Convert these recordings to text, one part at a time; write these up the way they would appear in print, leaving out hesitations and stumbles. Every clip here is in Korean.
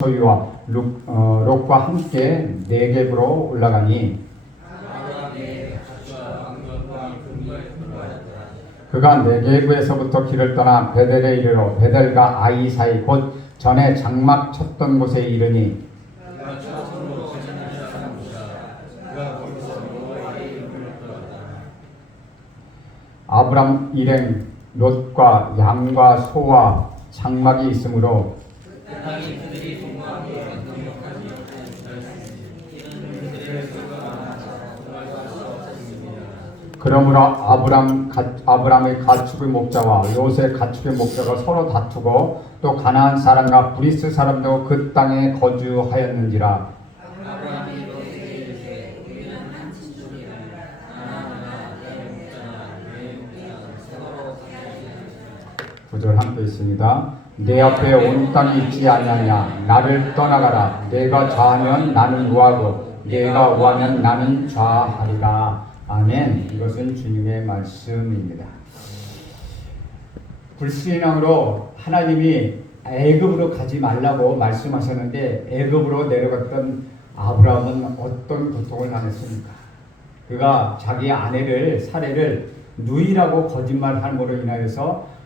소유와 롯과 함께 네겝으로 올라가니 그가 네겝에서부터 길을 떠나 베델에 이르러 베델과 아이 사이 곧 전에 장막 쳤던 곳에 이르니 아브람 일행 롯과 양과 소와 장막이 있으므로 그러므로 아브람의 가축의 목자와 롯의 가축의 목자가 서로 다투고 또 가나안 사람과 브리스 사람도 그 땅에 거주하였는지라. 구절 함께 있습니다. 내 앞에 온 땅이 있지 아니하냐. 나를 떠나가라. 내가 좌하면 나는 우하고 내가 우하면 나는 좌하리라. 아멘. 이것은 주님의 말씀입니다. 불신앙으로 하나님이 애굽으로 가지 말라고 말씀하셨는데 애굽으로 내려갔던 아브라함은 어떤 고통을 당했습니까? 그가 자기 아내를 사례를 누이라고 거짓말함으로 인하여서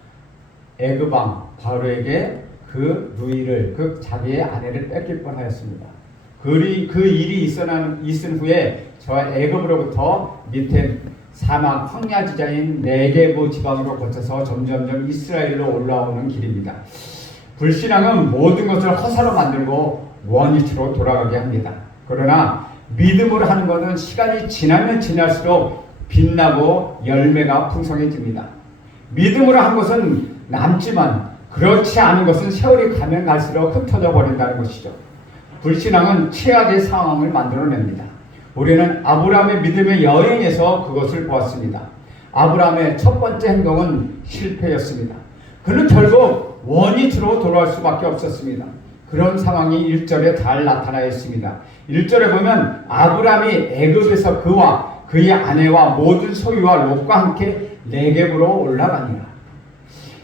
애굽왕 바로에게 그 누이를 그 자기의 아내를 뺏길 뻔하였습니다. 그 일이 있은 후에 저 애굽으로부터 밑에 사막 황야 지자인 네게부 지방으로 거쳐서 점점점 이스라엘로 올라오는 길입니다. 불신앙은 모든 것을 허사로 만들고 원위치로 돌아가게 합니다. 그러나 믿음으로 하는 것은 시간이 지나면 지날수록 빛나고 열매가 풍성해집니다. 믿음으로 한 것은 남지만 그렇지 않은 것은 세월이 가면 갈수록 흩어져 버린다는 것이죠. 불신앙은 최악의 상황을 만들어냅니다. 우리는 아브라함의 믿음의 여행에서 그것을 보았습니다. 아브라함의 첫 번째 행동은 실패였습니다. 그는 결국 원위치로 돌아올 수밖에 없었습니다. 그런 상황이 1절에 잘 나타나 있습니다. 1절에 보면 아브라함이 애굽에서 그와 그의 아내와 모든 소유와 롯과 함께 네겝으로 올라가니라.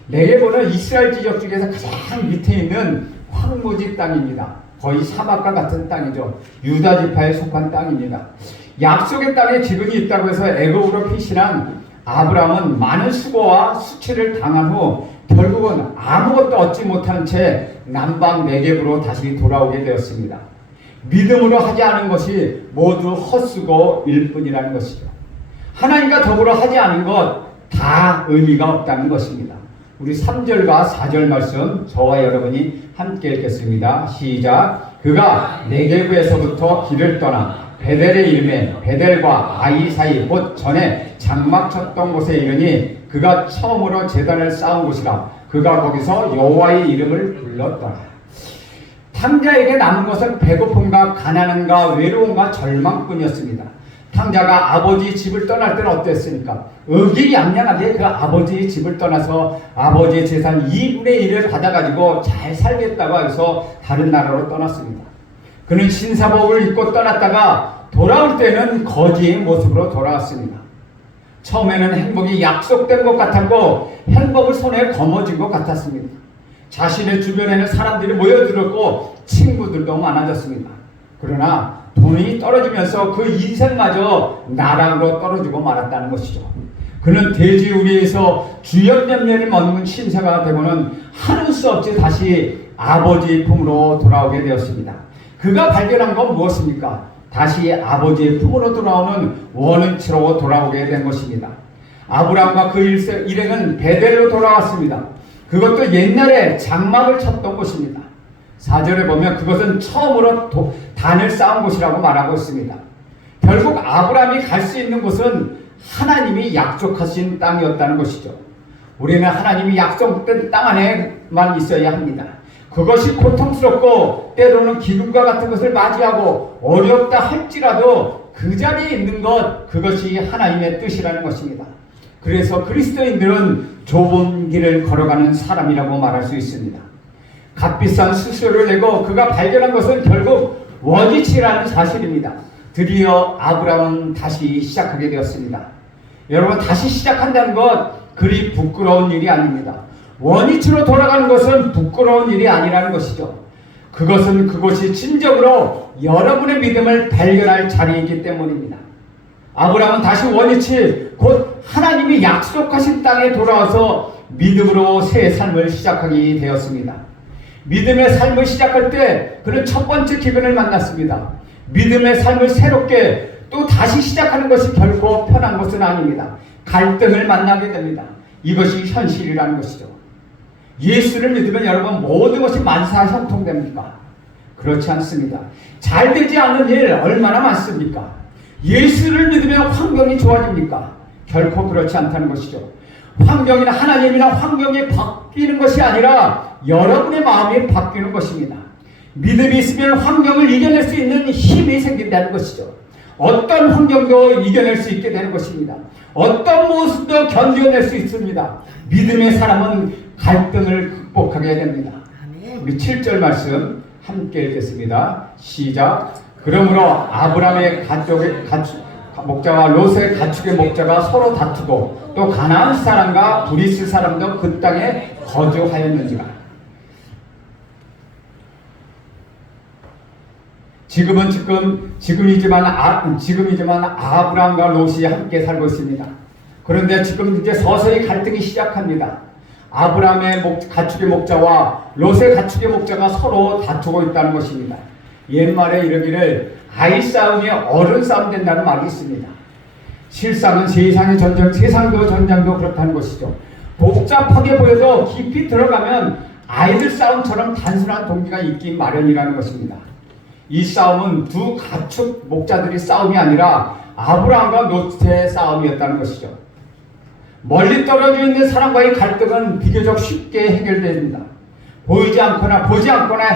네겝은 이스라엘 지역 중에서 가장 밑에 있는 황무지 땅입니다. 거의 사막과 같은 땅이죠. 유다 지파에 속한 땅입니다. 약속의 땅에 기근이 있다고 해서 애굽으로 피신한 아브라함은 많은 수고와 수치를 당한 후 결국은 아무것도 얻지 못한 채 남방 네겝으로 다시 돌아오게 되었습니다. 믿음으로 하지 않은 것이 모두 헛수고일 뿐이라는 것이죠. 하나님과 더불어 하지 않은 것 다 의미가 없다는 것입니다. 우리 3절과 4절 말씀 저와 여러분이 함께 읽겠습니다. 시작. 그가 네겝에서부터 길을 떠나 베델에 이르매 베델과 아이 사이 곧 전에 장막 쳤던 곳에 이르니 그가 처음으로 제단을 쌓은 곳이라. 그가 거기서 여호와의 이름을 불렀더라. 탕자에게 남은 것은 배고픔과 가난함과 외로움과 절망뿐이었습니다. 탕자가 아버지 집을 떠날 때는 어땠습니까? 의기양양하게 그 아버지 집을 떠나서 아버지의 재산 2분의 1을 받아가지고 잘 살겠다고 해서 다른 나라로 떠났습니다. 그는 신사복을 입고 떠났다가 돌아올 때는 거지의 모습으로 돌아왔습니다. 처음에는 행복이 약속된 것 같았고 행복을 손에 거머쥔 것 같았습니다. 자신의 주변에는 사람들이 모여들었고 친구들도 많아졌습니다. 그러나 돈이 떨어지면서 그 인생마저 나락으로 떨어지고 말았다는 것이죠. 그는 돼지우리에서 주연면면을 먹는 신사가 되고는 하는 수 없이 다시 아버지의 품으로 돌아오게 되었습니다. 그가 발견한 건 무엇입니까? 다시 아버지의 품으로 돌아오는 원위치로 돌아오게 된 것입니다. 아브라함과 그 일행은 베델로 돌아왔습니다. 그것도 옛날에 장막을 쳤던 곳입니다. 4절에 보면 그것은 처음으로 단을 쌓은 곳이라고 말하고 있습니다. 결국 아브라함이 갈 수 있는 곳은 하나님이 약속하신 땅이었다는 것이죠. 우리는 하나님이 약속된 땅 안에만 있어야 합니다. 그것이 고통스럽고 때로는 기근과 같은 것을 맞이하고 어렵다 할지라도 그 자리에 있는 것, 그것이 하나님의 뜻이라는 것입니다. 그래서 그리스도인들은 좁은 길을 걸어가는 사람이라고 말할 수 있습니다. 값비싼 수수료를 내고 그가 발견한 것은 결국 원위치라는 사실입니다. 드디어 아브라함은 다시 시작하게 되었습니다. 여러분, 다시 시작한다는 것 그리 부끄러운 일이 아닙니다. 원위치로 돌아가는 것은 부끄러운 일이 아니라는 것이죠. 그것은 그곳이 진정으로 여러분의 믿음을 발견할 자리이기 때문입니다. 아브라함은 다시 원위치 곧 하나님이 약속하신 땅에 돌아와서 믿음으로 새 삶을 시작하게 되었습니다. 믿음의 삶을 시작할 때 그는 첫 번째 기근을 만났습니다. 믿음의 삶을 새롭게 또 다시 시작하는 것이 결코 편한 것은 아닙니다. 갈등을 만나게 됩니다. 이것이 현실이라는 것이죠. 예수를 믿으면 여러분 모든 것이 만사형통됩니까? 그렇지 않습니다. 잘 되지 않는 일 얼마나 많습니까? 예수를 믿으면 환경이 좋아집니까? 결코 그렇지 않다는 것이죠. 환경이나 하나님이나 환경이 바뀌는 것이 아니라 여러분의 마음이 바뀌는 것입니다. 믿음이 있으면 환경을 이겨낼 수 있는 힘이 생긴다는 것이죠. 어떤 환경도 이겨낼 수 있게 되는 것입니다. 어떤 모습도 견뎌낼 수 있습니다. 믿음의 사람은 갈등을 극복하게 됩니다. 우리 7절 말씀 함께 읽겠습니다. 시작. 그러므로 아브라함의 목자와 롯의 가축의 목자가 서로 다투고 또 가나안 사람과 브리스 사람도 그 땅에 거주하였는지라. 지금이지만 아브라함과 롯이 함께 살고 있습니다. 그런데 지금 이제 서서히 갈등이 시작합니다. 아브라함의 가축의 목자와 롯의 가축의 목자가 서로 다투고 있다는 것입니다. 옛말에 이르기를 아이 싸움이 어른 싸움 된다는 말이 있습니다. 실상은 세상의 전쟁, 세상도 전쟁도 그렇다는 것이죠. 복잡하게 보여도 깊이 들어가면 아이들 싸움처럼 단순한 동기가 있기 마련이라는 것입니다. 이 싸움은 두 가축 목자들의 싸움이 아니라 아브라함과 롯의 싸움이었다는 것이죠. 멀리 떨어져 있는 사람과의 갈등은 비교적 쉽게 해결됩니다. 보지 않거나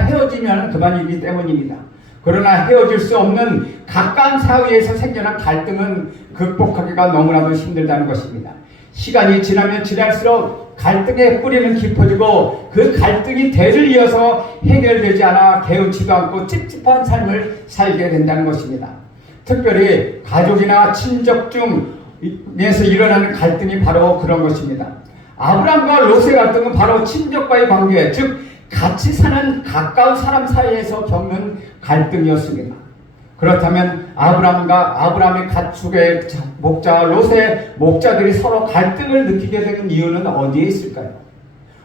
헤어지면 그만이기 때문입니다. 그러나 헤어질 수 없는 가까운 사이에서 생겨난 갈등은 극복하기가 너무나도 힘들다는 것입니다. 시간이 지나면 지날수록 갈등의 뿌리는 깊어지고 그 갈등이 대를 이어서 해결되지 않아 개운치도 않고 찝찝한 삶을 살게 된다는 것입니다. 특별히 가족이나 친족 중에서 일어나는 갈등이 바로 그런 것입니다. 아브라함과 롯의 갈등은 바로 친족과의 관계, 즉 같이 사는 가까운 사람 사이에서 겪는 갈등이었습니다. 그렇다면 아브라함의 가축의 목자와 롯의 목자들이 서로 갈등을 느끼게 되는 이유는 어디에 있을까요?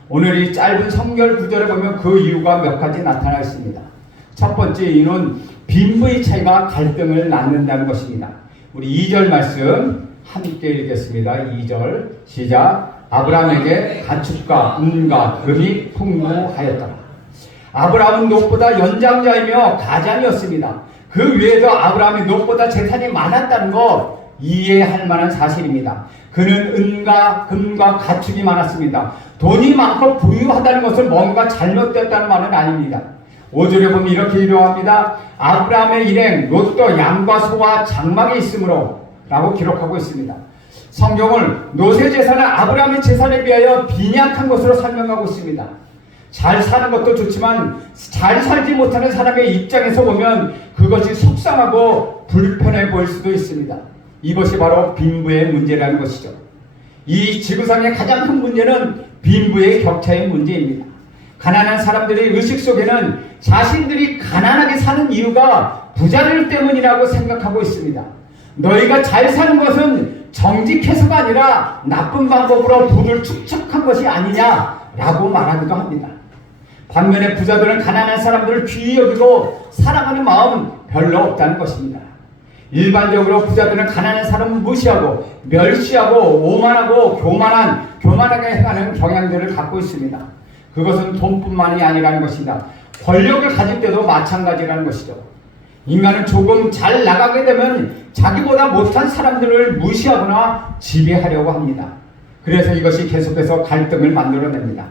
오늘 이 짧은 성경 구절에 보면 그 이유가 몇 가지 나타나 있습니다. 첫 번째 이유는 빈부의 차이가 갈등을 낳는다는 것입니다. 우리 2절 말씀 함께 읽겠습니다. 2절 시작. 아브라함에게 가축과 은과 금이 풍부하였더라. 아브라함은 롯보다 연장자이며 가장이었습니다. 그 외에도 아브라함이 롯보다 재산이 많았다는 것 이해할 만한 사실입니다. 그는 은과 금과 가축이 많았습니다. 돈이 많고 부유하다는 것은 뭔가 잘못됐다는 말은 아닙니다. 5절에 보면 이렇게 기록합니다. 아브라함의 일행 롯도 양과 소와 장막이 있으므로 라고 기록하고 있습니다. 성경을 롯의 재산은 아브라함의 재산에 비하여 빈약한 것으로 설명하고 있습니다. 잘 사는 것도 좋지만 잘 살지 못하는 사람의 입장에서 보면 그것이 속상하고 불편해 보일 수도 있습니다. 이것이 바로 빈부의 문제라는 것이죠. 이 지구상의 가장 큰 문제는 빈부의 격차의 문제입니다. 가난한 사람들의 의식 속에는 자신들이 가난하게 사는 이유가 부자들 때문이라고 생각하고 있습니다. 너희가 잘 사는 것은 정직해서가 아니라 나쁜 방법으로 부를 축적한 것이 아니냐라고 말하기도 합니다. 반면에 부자들은 가난한 사람들을 귀히 여기고 사랑하는 마음 별로 없다는 것입니다. 일반적으로 부자들은 가난한 사람을 무시하고 멸시하고 오만하고 교만하게 행하는 경향들을 갖고 있습니다. 그것은 돈뿐만이 아니라는 것입니다. 권력을 가질 때도 마찬가지라는 것이죠. 인간은 조금 잘 나가게 되면 자기보다 못한 사람들을 무시하거나 지배하려고 합니다. 그래서 이것이 계속해서 갈등을 만들어냅니다.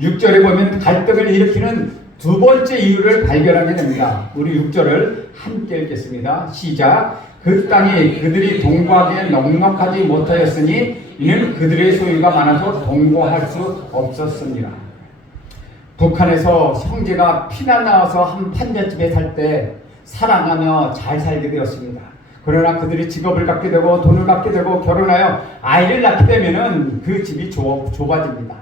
6절에 보면 갈등을 일으키는 두 번째 이유를 발견하게 됩니다. 우리 6절을 함께 읽겠습니다. 시작. 그 땅이 그들이 동거하기에 넉넉하지 못하였으니 이는 그들의 소유가 많아서 동거할 수 없었습니다. 북한에서 형제가 피난 나와서 한 판잣집에 살 때 사랑하며 잘 살게 되었습니다. 그러나 그들이 직업을 갖게 되고 돈을 갖게 되고 결혼하여 아이를 낳게 되면은 그 집이 좁아집니다.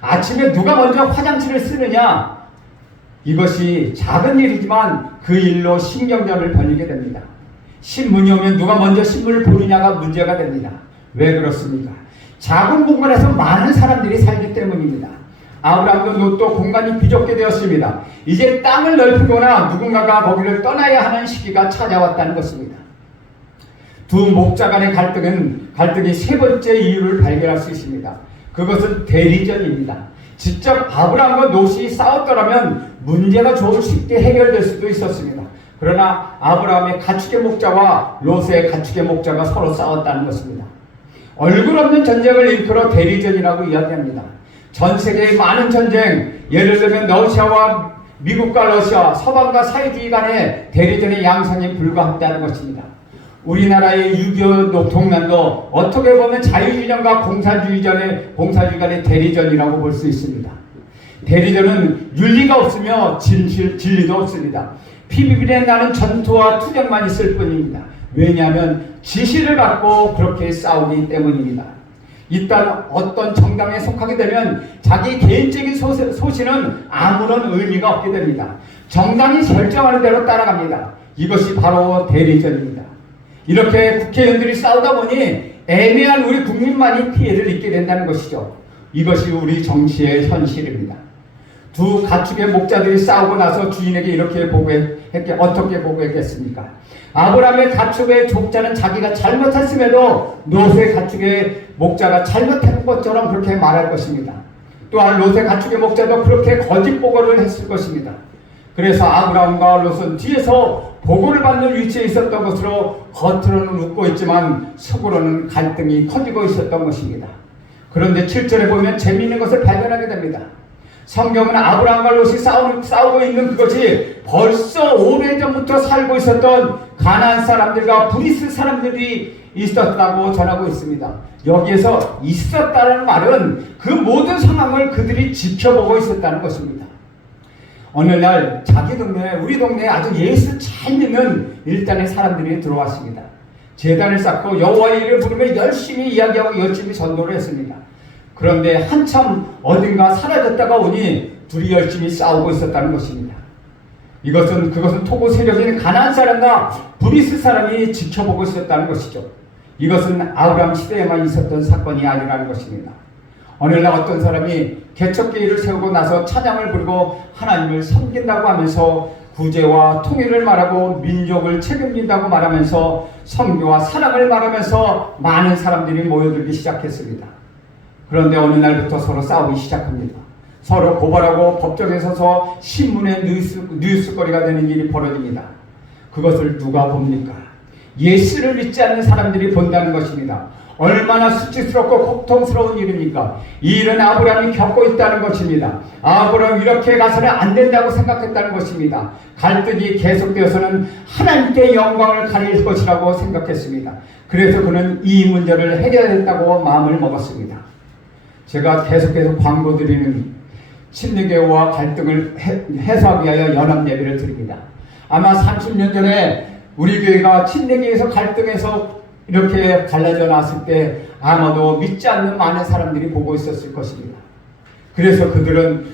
아침에 누가 먼저 화장실을 쓰느냐 이것이 작은 일이지만 그 일로 신경전을 벌이게 됩니다. 신문이 오면 누가 먼저 신문을 보느냐가 문제가 됩니다. 왜 그렇습니까? 작은 공간에서 많은 사람들이 살기 때문입니다. 아브라함도 롯도 공간이 비좁게 되었습니다. 이제 땅을 넓히거나 누군가가 거기를 떠나야 하는 시기가 찾아왔다는 것입니다. 두 목자 간의 갈등이 세 번째 이유를 발견할 수 있습니다. 그것은 대리전입니다. 직접 아브라함과 롯이 싸웠더라면 문제가 좀 쉽게 해결될 수도 있었습니다. 그러나 아브라함의 가축의 목자와 롯의 가축의 목자가 서로 싸웠다는 것입니다. 얼굴 없는 전쟁을 일컬어 대리전이라고 이야기합니다. 전 세계의 많은 전쟁, 예를 들면 러시아와 미국과 러시아, 서방과 사회주의 간의 대리전의 양상에 불과하다는 것입니다. 우리나라의 6.25 동란도 어떻게 보면 자유주의전과 공산주의 간의 대리전이라고 볼 수 있습니다. 대리전은 윤리가 없으며 진리도 없습니다. 피비린내 나는 전투와 투쟁만 있을 뿐입니다. 왜냐하면 지시를 받고 그렇게 싸우기 때문입니다. 일단 어떤 정당에 속하게 되면 자기 개인적인 소신은 아무런 의미가 없게 됩니다. 정당이 결정하는 대로 따라갑니다. 이것이 바로 대리전입니다. 이렇게 국회의원들이 싸우다 보니 애매한 우리 국민만이 피해를 입게 된다는 것이죠. 이것이 우리 정치의 현실입니다. 두 가축의 목자들이 싸우고 나서 주인에게 이렇게 어떻게 보고했겠습니까? 아브라함의 가축의 족자는 자기가 잘못했음에도 롯의 가축의 목자가 잘못한 것처럼 그렇게 말할 것입니다. 또한 롯의 가축의 목자도 그렇게 거짓 보고를 했을 것입니다. 그래서 아브라함과 롯은 뒤에서 보고를 받는 위치에 있었던 것으로 겉으로는 웃고 있지만 속으로는 갈등이 커지고 있었던 것입니다. 그런데 7절에 보면 재미있는 것을 발견하게 됩니다. 성경은 아브라함과 롯이 싸우고 있는 그것이 벌써 오래전부터 살고 있었던 가나안 사람들과 브리스 사람들이 있었다고 전하고 있습니다. 여기에서 있었다는 말은 그 모든 상황을 그들이 지켜보고 있었다는 것입니다. 어느 날 자기 동네에, 우리 동네에 아주 예수 잘 믿는 일단의 사람들이 들어왔습니다. 제단을 쌓고 여호와의 이름을 부르며 열심히 이야기하고 열심히 전도를 했습니다. 그런데 한참 어딘가 사라졌다가 오니 둘이 열심히 싸우고 있었다는 것입니다. 그것은 토고 세력인 가나안 사람과 브리스 사람이 지켜보고 있었다는 것이죠. 이것은 아브라함 시대에만 있었던 사건이 아니라는 것입니다. 어느 날 어떤 사람이 개척교회를 세우고 나서 찬양을 부르고 하나님을 섬긴다고 하면서 구제와 통일을 말하고 민족을 책임진다고 말하면서 선교와 사랑을 말하면서 많은 사람들이 모여들기 시작했습니다. 그런데 어느 날부터 서로 싸우기 시작합니다. 서로 고발하고 법정에 서서 신문에 뉴스거리가 되는 일이 벌어집니다. 그것을 누가 봅니까? 예수를 믿지 않는 사람들이 본다는 것입니다. 얼마나 수치스럽고 고통스러운 일입니까? 이 일은 아브라함이 겪고 있다는 것입니다. 아브라함이 이렇게 가서는 안 된다고 생각했다는 것입니다. 갈등이 계속되어서는 하나님께 영광을 가릴 것이라고 생각했습니다. 그래서 그는 이 문제를 해결했다고 마음을 먹었습니다. 제가 계속해서 광고 드리는 침례교회와 갈등을 해소하기 위하여 연합예배를 드립니다. 아마 30년 전에 우리 교회가 침례교회에서 갈등해서 이렇게 갈라져 나왔을 때 아마도 믿지 않는 많은 사람들이 보고 있었을 것입니다. 그래서 그들은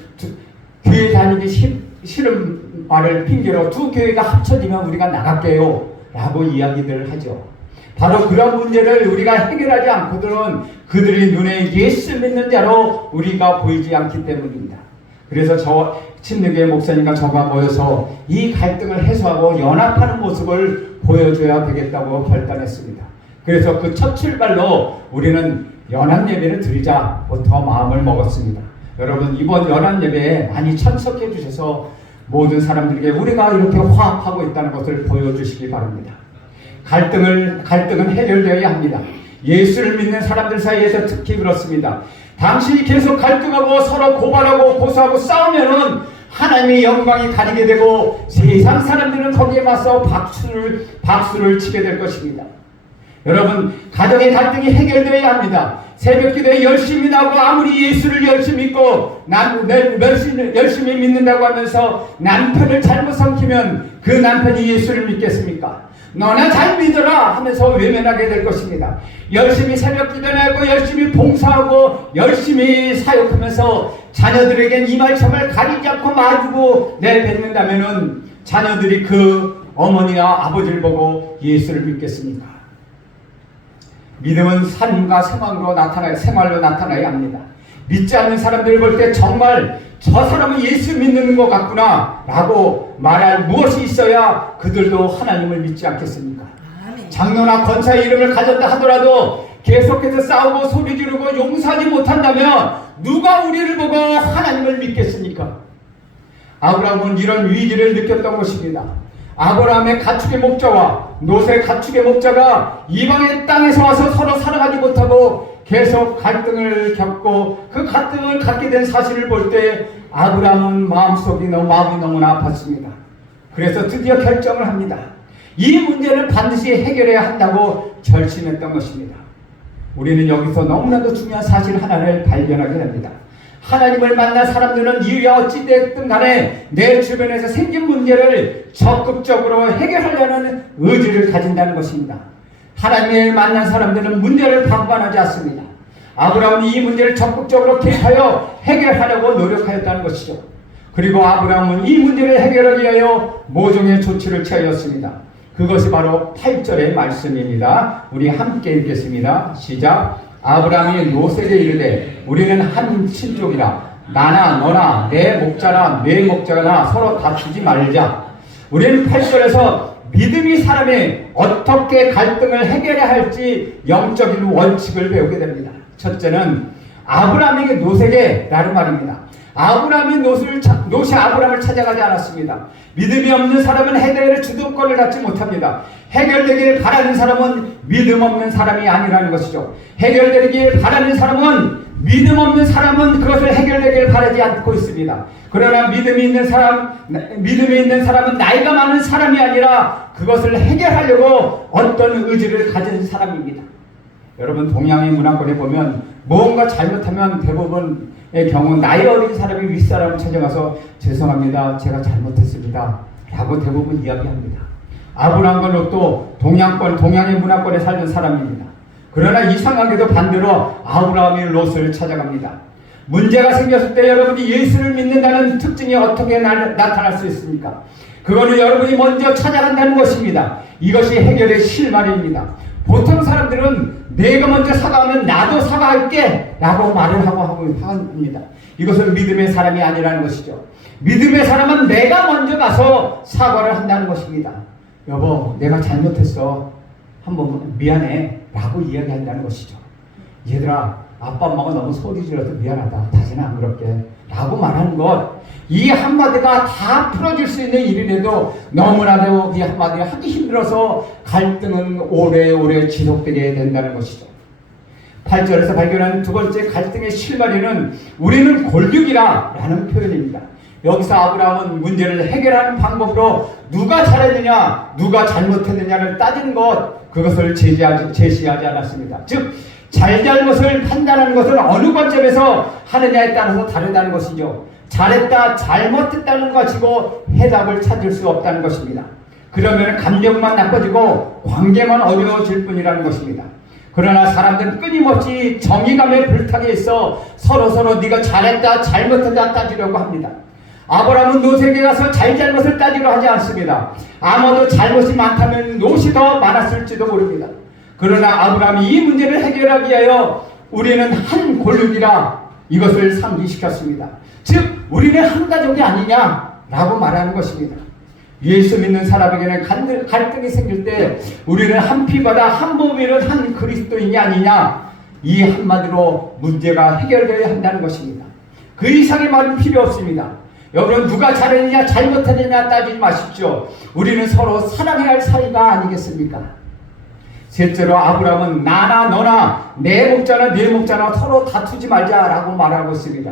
교회 다니기 싫은 말을 핑계로 두 교회가 합쳐지면 우리가 나갈게요 라고 이야기들을 하죠. 바로 그런 문제를 우리가 해결하지 않고는 그들의 눈에 예수 믿는 자로 우리가 보이지 않기 때문입니다. 그래서 저 침례교회 목사님과 저가 모여서 이 갈등을 해소하고 연합하는 모습을 보여줘야 되겠다고 결단했습니다. 그래서 그 첫 출발로 우리는 연합예배를 드리자부터 마음을 먹었습니다. 여러분 이번 연합예배에 많이 참석해 주셔서 모든 사람들에게 우리가 이렇게 화합하고 있다는 것을 보여주시기 바랍니다. 갈등은 해결되어야 합니다. 예수를 믿는 사람들 사이에서 특히 그렇습니다. 당신이 계속 갈등하고 서로 고발하고 고소하고 싸우면은 하나님의 영광이 가리게 되고 세상 사람들은 거기에 맞서 박수를 치게 될 것입니다. 여러분 가정의 갈등이 해결되어야 합니다. 새벽 기도에 열심히 나오고 아무리 예수를 열심히 믿고 열심히 믿는다고 하면서 남편을 잘못 삼키면 그 남편이 예수를 믿겠습니까? 너나 잘 믿어라 하면서 외면하게 될 것입니다. 열심히 새벽 기도하고 열심히 봉사하고 열심히 사역하면서 자녀들에겐 이 말씀을 가리지 않고 마주고 내뱉는다면은 자녀들이 그 어머니와 아버지를 보고 예수를 믿겠습니까? 믿음은 삶과 생활로 나타나야 합니다. 믿지 않는 사람들을 볼 때 정말 저 사람은 예수 믿는 것 같구나 라고 말할 무엇이 있어야 그들도 하나님을 믿지 않겠습니까? 장로나 권사의 이름을 가졌다 하더라도 계속해서 싸우고 소리 지르고 용서하지 못한다면 누가 우리를 보고 하나님을 믿겠습니까? 아브라함은 이런 위기를 느꼈던 것입니다. 아브라함의 가축의 목자와 롯의 가축의 목자가 이방의 땅에서 와서 서로 살아가지 못하고 계속 갈등을 겪고 그 갈등을 갖게 된 사실을 볼 때 아브라함은 마음이 너무나 아팠습니다. 그래서 드디어 결정을 합니다. 이 문제는 반드시 해결해야 한다고 결심했던 것입니다. 우리는 여기서 너무나도 중요한 사실 하나를 발견하게 됩니다. 하나님을 만난 사람들은 이유야 어찌됐든 간에 내 주변에서 생긴 문제를 적극적으로 해결하려는 의지를 가진다는 것입니다. 하나님을 만난 사람들은 문제를 방관하지 않습니다. 아브라함은 이 문제를 적극적으로 개입하여 해결하려고 노력하였다는 것이죠. 그리고 아브라함은 이 문제를 해결하기 위하여 모종의 조치를 취하였습니다. 그것이 바로 8절의 말씀입니다. 우리 함께 읽겠습니다. 시작. 아브라함이 롯에게 이르되 우리는 한 친족이라 나나 너나 내 목자나 내 목자나 서로 다투지 말자. 우리는 8절에서 믿음이 사람이 어떻게 갈등을 해결해야 할지 영적인 원칙을 배우게 됩니다. 첫째는 아브라함에게 롯에게 라는 말입니다. 아브라함이 롯이 아브라함을 찾아가지 않았습니다. 믿음이 없는 사람은 해결의 주도권을 갖지 못합니다. 해결되기를 바라는 사람은 믿음 없는 사람이 아니라는 것이죠. 해결되기를 바라는 사람은 믿음 없는 사람은 그것을 해결되기를 바라지 않고 있습니다. 그러나 믿음이 있는 사람은 나이가 많은 사람이 아니라 그것을 해결하려고 어떤 의지를 가진 사람입니다. 여러분 동양의 문화권에 보면 무언가 잘못하면 대부분의 경우 나이 어린 사람이 윗사람을 찾아가서 죄송합니다. 제가 잘못했습니다. 라고 대부분 이야기합니다. 아브라함과 롯도 동양의 문화권에 살던 사람입니다. 그러나 이상하게도 반대로 아브라함이 롯을 찾아갑니다. 문제가 생겼을 때 여러분이 예수를 믿는다는 특징이 어떻게 나타날 수 있습니까? 그거는 여러분이 먼저 찾아간다는 것입니다. 이것이 해결의 실마리입니다. 보통 사람들은 내가 먼저 사과하면 나도 사과할게 라고 말을 하고 합니다. 이것은 믿음의 사람이 아니라는 것이죠. 믿음의 사람은 내가 먼저 가서 사과를 한다는 것입니다. 여보, 내가 잘못했어. 한번 미안해 라고 이야기한다는 것이죠. 얘들아, 아빠 엄마가 너무 소리 질러서 미안하다. 다시는 안 그럴게 라고 말하는 것, 이 한마디가 다 풀어줄 수 있는 일이라도 너무나도 이 한마디가 하기 힘들어서 갈등은 오래오래 지속되게 된다는 것이죠. 8절에서 발견하는 두 번째 갈등의 실마리는 우리는 골격이라 라는 표현입니다. 여기서 아브라함은 문제를 해결하는 방법으로 누가 잘했느냐 누가 잘못했느냐를 따지는 것, 그것을 제시하지 않았습니다. 즉 잘잘못을 판단하는 것은 어느 관점에서 하느냐에 따라서 다르다는 것이죠. 잘했다 잘못했다는 것이고 해답을 찾을 수 없다는 것입니다. 그러면 감정만 나빠지고 관계만 어려워질 뿐이라는 것입니다. 그러나 사람들은 끊임없이 정의감에 불타게 있어 서로 네가 잘했다 잘못했다 따지려고 합니다. 아브라함은 롯에게 가서 잘잘못을 따지려 하지 않습니다. 아마도 잘못이 많다면 롯이 더 많았을지도 모릅니다. 그러나 아브라함이 이 문제를 해결하기 위하여 우리는 한 골육이라 이것을 상기시켰습니다. 즉 우리는 한 가족이 아니냐라고 말하는 것입니다. 예수 믿는 사람에게는 갈등이 생길 때 우리는 한 피바다 한 몸이는 한 그리스도인이 아니냐, 이 한마디로 문제가 해결되어야 한다는 것입니다. 그 이상의 말은 필요 없습니다. 여러분 누가 잘했느냐 잘못했느냐 따지지 마십시오. 우리는 서로 사랑해야 할 사이가 아니겠습니까? 셋째로 아브라함은 나나 너나 내 목자나 네 목자나 서로 다투지 말자라고 말하고 있습니다.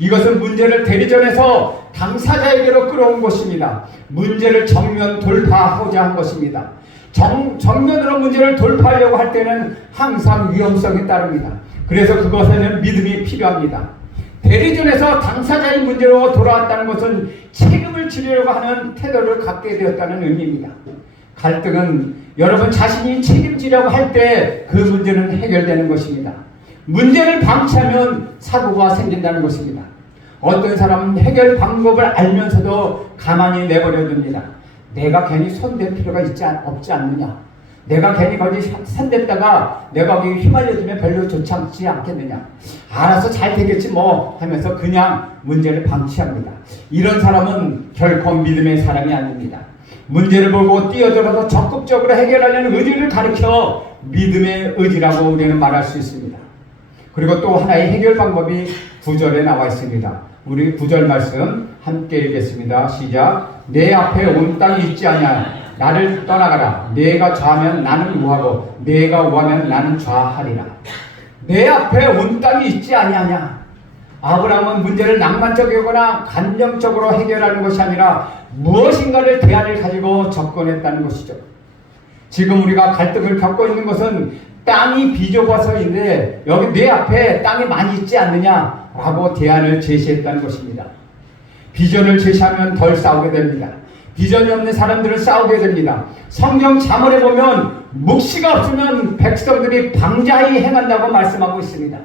이것은 문제를 대리전에서 당사자에게로 끌어온 것입니다. 문제를 정면 돌파하고자 한 것입니다. 정면으로 문제를 돌파하려고 할 때는 항상 위험성이 따릅니다. 그래서 그것에는 믿음이 필요합니다. 대리전에서 당사자의 문제로 돌아왔다는 것은 책임을 지려고 하는 태도를 갖게 되었다는 의미입니다. 갈등은 여러분 자신이 책임지려고 할 때 그 문제는 해결되는 것입니다. 문제를 방치하면 사고가 생긴다는 것입니다. 어떤 사람은 해결 방법을 알면서도 가만히 내버려 둡니다. 내가 괜히 손댈 필요가 없지 않느냐. 내가 괜히 거기 손댔다가 내가 거기 휘말려주면 별로 좋지 않지 않겠느냐. 알아서 잘 되겠지 뭐 하면서 그냥 문제를 방치합니다. 이런 사람은 결코 믿음의 사람이 아닙니다. 문제를 보고 뛰어들어서 적극적으로 해결하려는 의지를 가리켜 믿음의 의지라고 우리는 말할 수 있습니다. 그리고 또 하나의 해결 방법이 9절에 나와 있습니다. 우리 9절 말씀 함께 읽겠습니다. 시작. 내 앞에 온 땅이 있지 아니하냐. 나를 떠나가라. 내가 좌하면 나는 우하고 내가 우하면 나는 좌하리라. 내 앞에 온 땅이 있지 아니하냐. 아브라함은 문제를 낭만적이거나 감정적으로 해결하는 것이 아니라 무엇인가를 대안을 가지고 접근했다는 것이죠. 지금 우리가 갈등을 겪고 있는 것은 땅이 비좁아서인데 여기 내 앞에 땅이 많이 있지 않느냐라고 대안을 제시했다는 것입니다. 비전을 제시하면 덜 싸우게 됩니다. 비전이 없는 사람들은 싸우게 됩니다. 성경 잠언에 보면 묵시가 없으면 백성들이 방자히 행한다고 말씀하고 있습니다.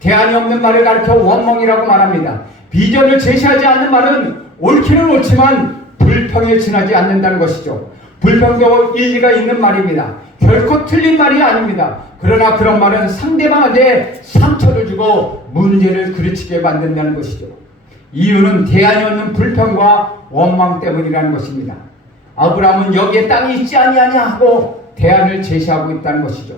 대안이 없는 말을 가리켜 원멍이라고 말합니다. 비전을 제시하지 않는 말은 옳기는 옳지만 불평에 지나지 않는다는 것이죠. 불평도 일리가 있는 말입니다. 결코 틀린 말이 아닙니다. 그러나 그런 말은 상대방에게 상처를 주고 문제를 그르치게 만든다는 것이죠. 이유는 대안이 없는 불평과 원망 때문이라는 것입니다. 아브라함은 여기에 땅이 있지 아니하냐 하고 대안을 제시하고 있다는 것이죠.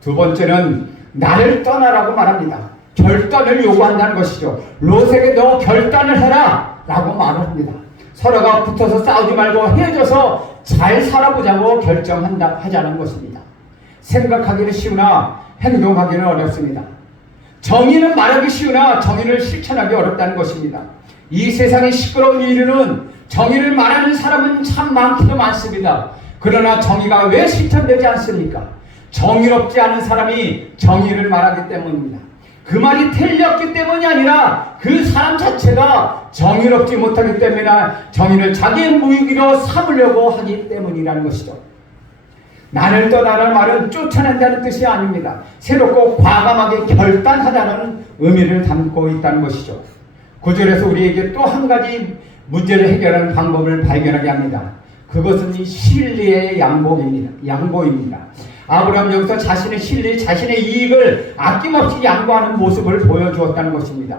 두 번째는 나를 떠나라고 말합니다. 결단을 요구한다는 것이죠. 롯에게 너 결단을 해라 라고 말을 합니다. 서로가 붙어서 싸우지 말고 헤어져서 잘 살아보자고 하자는 것입니다. 생각하기는 쉬우나 행동하기는 어렵습니다. 정의는 말하기 쉬우나 정의를 실천하기 어렵다는 것입니다. 이 세상의 시끄러운 이유는 정의를 말하는 사람은 참 많기도 많습니다. 그러나 정의가 왜 실천되지 않습니까? 정의롭지 않은 사람이 정의를 말하기 때문입니다. 그 말이 틀렸기 때문이 아니라 그 사람 자체가 정의롭지 못하기 때문이나 정의를 자기의 무기로 삼으려고 하기 때문이라는 것이죠. 나를 떠나라는 말은 쫓아낸다는 뜻이 아닙니다. 새롭고 과감하게 결단하다는 의미를 담고 있다는 것이죠. 9절에서 우리에게 또 한 가지 문제를 해결하는 방법을 발견하게 합니다. 그것은 이 신리의 양보입니다. 아브라함 여기서 자신의 신리, 자신의 이익을 아낌없이 양보하는 모습을 보여주었다는 것입니다.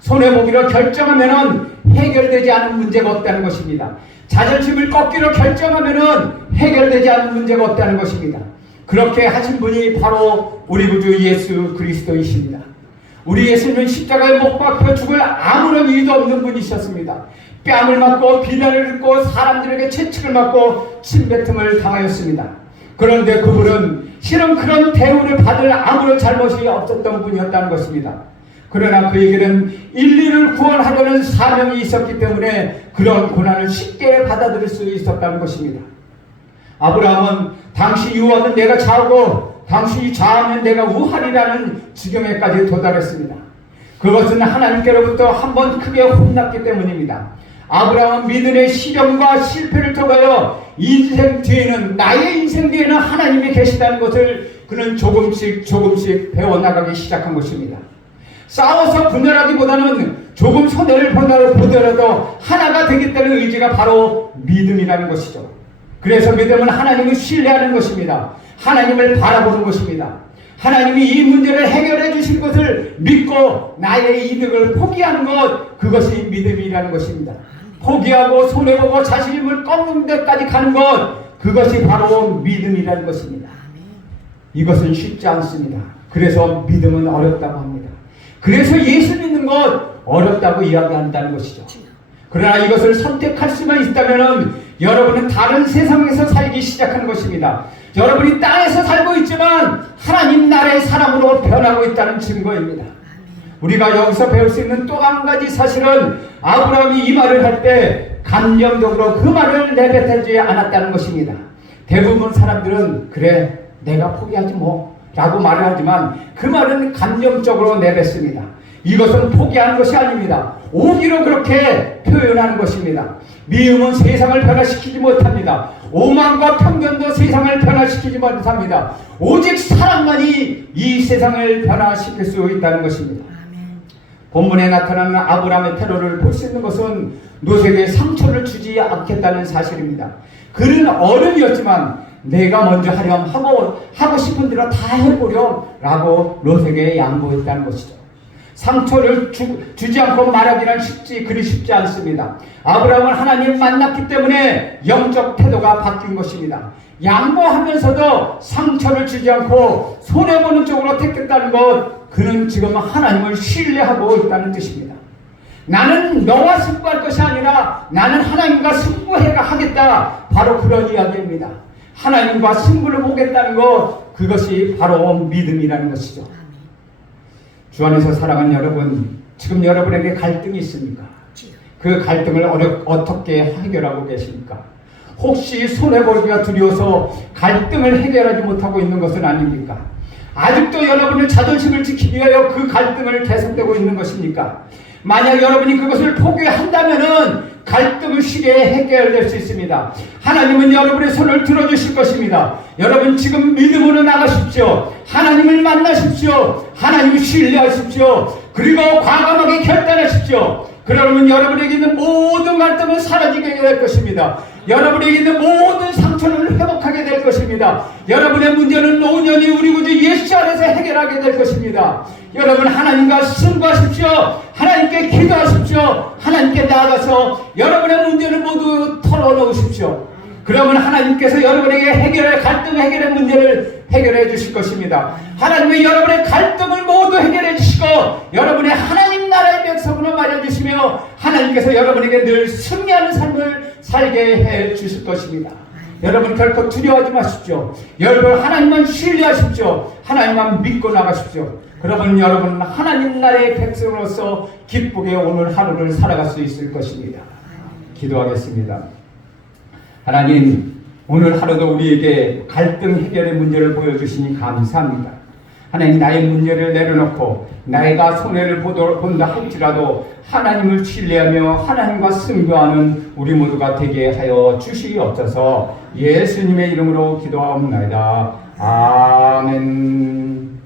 손해보기로 결정하면 해결되지 않은 문제가 없다는 것입니다. 자존심을 꺾기로 결정하면 해결되지 않은 문제가 없다는 것입니다. 그렇게 하신 분이 바로 우리 구주 예수 그리스도이십니다. 우리 예수님은 십자가에 못 박혀 죽을 아무런 이유도 없는 분이셨습니다. 뺨을 맞고 비난을 듣고 사람들에게 채찍을 맞고 침뱉음을 당하였습니다. 그런데 그분은 실은 그런 대우를 받을 아무런 잘못이 없었던 분이었다는 것입니다. 그러나 그에게는 인류를 구원하려는 사명이 있었기 때문에 그런 고난을 쉽게 받아들일 수 있었다는 것입니다. 아브라함은 당시 유하면 내가 좌우고 당신이 좌하면 내가 우하리라는 지경에까지 도달했습니다. 그것은 하나님께로부터 한번 크게 혼났기 때문입니다. 아브라함은 믿음의 시련과 실패를 통하여 인생 뒤에는 나의 인생 뒤에는 하나님이 계시다는 것을 그는 조금씩 배워나가기 시작한 것입니다. 싸워서 분열하기보다는 조금 손해를 보더라도 하나가 되겠다는 의지가 바로 믿음이라는 것이죠. 그래서 믿음은 하나님을 신뢰하는 것입니다. 하나님을 바라보는 것입니다. 하나님이 이 문제를 해결해 주실 것을 믿고 나의 이득을 포기하는 것, 그것이 믿음이라는 것입니다. 포기하고 손해보고 자신임을 꺾는 데까지 가는 것, 그것이 바로 믿음이라는 것입니다. 이것은 쉽지 않습니다. 그래서 믿음은 어렵다고 합니다. 그래서 예수 믿는 것 어렵다고 이야기한다는 것이죠. 그러나 이것을 선택할 수만 있다면 여러분은 다른 세상에서 살기 시작하는 것입니다. 여러분이 땅에서 살고 있지만 하나님 나라의 사람으로 변하고 있다는 증거입니다. 우리가 여기서 배울 수 있는 또 한 가지 사실은 아브라함이 이 말을 할 때 감정적으로 그 말을 내뱉지 않았다는 것입니다. 대부분 사람들은 그래 내가 포기하지 뭐 라고 말을 하지만 그 말은 감정적으로 내뱉습니다. 이것은 포기하는 것이 아닙니다. 오기로 그렇게 표현하는 것입니다. 미움은 세상을 변화시키지 못합니다. 오만과 편견도 세상을 변화시키지 못합니다. 오직 사랑만이 이 세상을 변화시킬 수 있다는 것입니다. 본문에 나타나는 아브라함의 태도를 볼 수 있는 것은 노색에 상처를 주지 않겠다는 사실입니다. 그는 어른이었지만 내가 먼저 하렴 하고 싶은 대로 다 해보렴 라고 노색에 양보했다는 것이죠. 상처를 주지 않고 말하기는 그리 쉽지 않습니다. 아브라함은 하나님을 만났기 때문에 영적 태도가 바뀐 것입니다. 양보하면서도 상처를 주지 않고 손해보는 쪽으로 택했다는 것, 그는 지금 하나님을 신뢰하고 있다는 뜻입니다. 나는 너와 승부할 것이 아니라 나는 하나님과 승부하겠다, 바로 그런 이야기입니다. 하나님과 승부를 보겠다는 것, 그것이 바로 믿음이라는 것이죠. 주 안에서 사랑하는 여러분, 지금 여러분에게 갈등이 있습니까? 그 갈등을 어떻게 해결하고 계십니까? 혹시 손해보기가 두려워서 갈등을 해결하지 못하고 있는 것은 아닙니까? 아직도 여러분의 자존심을 지키기 위하여 그 갈등을 계속되고 있는 것입니까? 만약 여러분이 그것을 포기한다면은 갈등을 쉽게 해결될 수 있습니다. 하나님은 여러분의 손을 들어주실 것입니다. 여러분 지금 믿음으로 나가십시오. 하나님을 만나십시오. 하나님을 신뢰하십시오. 그리고 과감하게 결단하십시오. 그러면 여러분에게 있는 모든 갈등은 사라지게 될 것입니다. 여러분에게 있는 모든 상처를 회복하게 될 것입니다. 여러분의 문제는 온전히 우리 구주 예수 안에서 해결하게 될 것입니다. 여러분 하나님과 승부하십시오. 하나님께 기도하십시오. 하나님께 나아가서 여러분의 문제를 모두 털어놓으십시오. 그러면 하나님께서 여러분에게 갈등 해결의 문제를 해결해 주실 것입니다. 하나님은 여러분의 갈등을 모두 해결해 주시고 여러분의 하나님 나라의 백성으로 말해주시며 하나님께서 여러분에게 늘 승리하는 삶을 살게 해 주실 것입니다. 여러분 결코 두려워하지 마십시오. 여러분 하나님만 신뢰하십시오. 하나님만 믿고 나가십시오. 그러면 여러분은 하나님 나라의 백성으로서 기쁘게 오늘 하루를 살아갈 수 있을 것입니다. 기도하겠습니다. 하나님, 오늘 하루도 우리에게 갈등 해결의 문제를 보여주시니 감사합니다. 하나님, 나의 문제를 내려놓고 내가 손해를 본다 할지라도 하나님을 신뢰하며 하나님과 승부하는 우리 모두가 되게 하여 주시옵소서. 예수님의 이름으로 기도하옵나이다. 아멘.